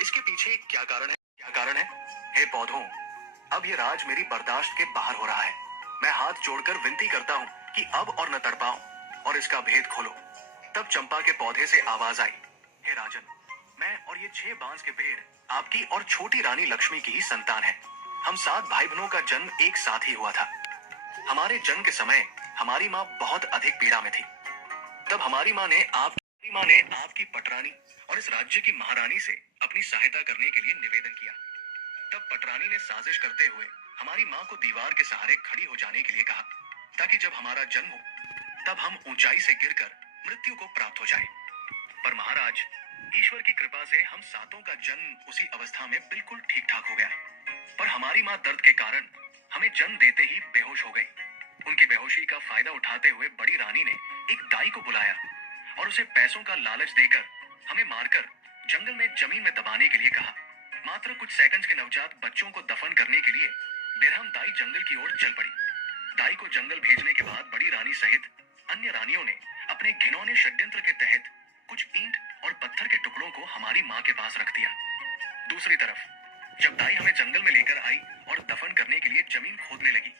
इसके पीछे क्या कारण है? क्या कारण है? हे पौधों, अब ये राज मेरी बर्दाश्त के बाहर हो रहा है। मैं हाथ जोड़कर विनती करता हूँ कि अब और न तड़पाओ और इसका भेद खोलो। तब चंपा के पौधे से आवाज आई, हे राजन, मैं और ये 6 बांस के पेड़ आपकी और छोटी रानी लक्ष्मी की ही संतान है। हम 7 भाई बहनों का जन्म एक साथ ही हुआ था। हमारे जन्म के समय हमारी माँ बहुत अधिक पीड़ा में थी। तब हमारी माँ ने आपकी पटरानी और इस राज्य की महारानी से अपनी सहायता करने के लिए निवेदन किया। तब पटरानी ने साजिश करते हुए हमारी माँ को दीवार के सहारे खड़ी हो जाने के लिए कहा, ताकि जब हमारा जन्म हो तब हम ऊंचाई से गिरकर मृत्यु को प्राप्त हो जाए। पर महाराज, ईश्वर की कृपा से हम सातों का जन्म उसी अवस्था में बिल्कुल ठीक ठाक हो गया। पर हमारी माँ दर्द के कारण हमें जन्म देते ही बेहोश हो गई। उनकी बेहोशी का फायदा उठाते हुए बड़ी रानी ने एक दाई को बुलाया और उसे पैसों का लालच देकर हमें मारकर जंगल में जमीन में दबाने के लिए कहा। मात्र कुछ सेकंड्स के नवजात बच्चों को दफन करने के लिए बेरहम दाई जंगल की ओर चल पड़ी। दाई को जंगल भेजने के बाद बड़ी रानी सहित अन्य रानियों ने अपने घिनौने षड्यंत्र के तहत कुछ ईंट और पत्थर के टुकड़ों को हमारी माँ के पास रख दिया। दूसरी तरफ जब दाई हमें जंगल में लेकर आई और दफन करने के लिए जमीन खोदने लगी,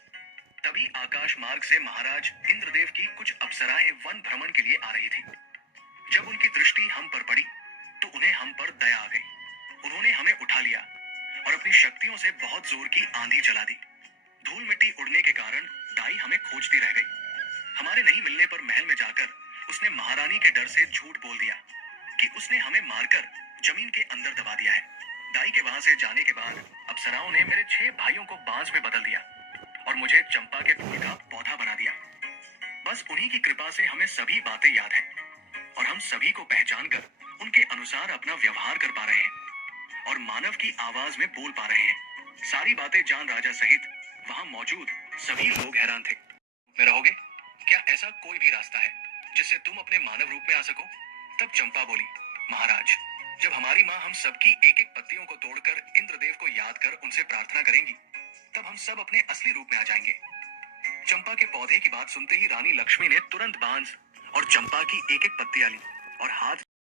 तभी आकाश मार्ग से महाराज इंद्रदेव की कुछ अप्सराएं वन भ्रमण के लिए आ रही थी। जब उनकी दृष्टि हम पर पड़ी तो उन्हें हम पर दया आ गई। उन्होंने हमें उठा लिया और अपनी शक्तियों से बहुत जोर की आंधी चला दी। धूल मिट्टी उड़ने के कारण दाई हमें खोजती रह गई। हमारे नहीं मिलने पर महल में जाकर उसने महारानी के डर से झूठ बोल दिया कि उसने हमें मारकर जमीन के अंदर दबा दिया है। दाई के वहां से जाने के बाद अप्सराओं ने मेरे 6 भाइयों को बांस में बदल दिया और मुझे चंपा के फूल का पौधा बना दिया। बस उन्हीं की कृपा से हमें सभी बातें याद हैं और हम सभी को पहचान कर उनके अनुसार अपना व्यवहार कर पा रहे हैं और मानव की आवाज में बोल पा रहे हैं। सारी बातें जान राजा सहित वहां मौजूद सभी लोग हैरान थे। में रहोगे? क्या ऐसा कोई भी रास्ता है जिससे तुम अपने मानव रूप में आ सको? तब चंपा बोली, महाराज, जब हमारी माँ हम सबकी एक एक पत्तियों को तोड़कर इंद्रदेव को याद कर उनसे प्रार्थना करेंगी, तब हम सब अपने असली रूप में आ जाएंगे। चंपा के पौधे की बात सुनते ही रानी लक्ष्मी ने तुरंत बांस और चंपा की एक एक पत्तियां ली और हाथ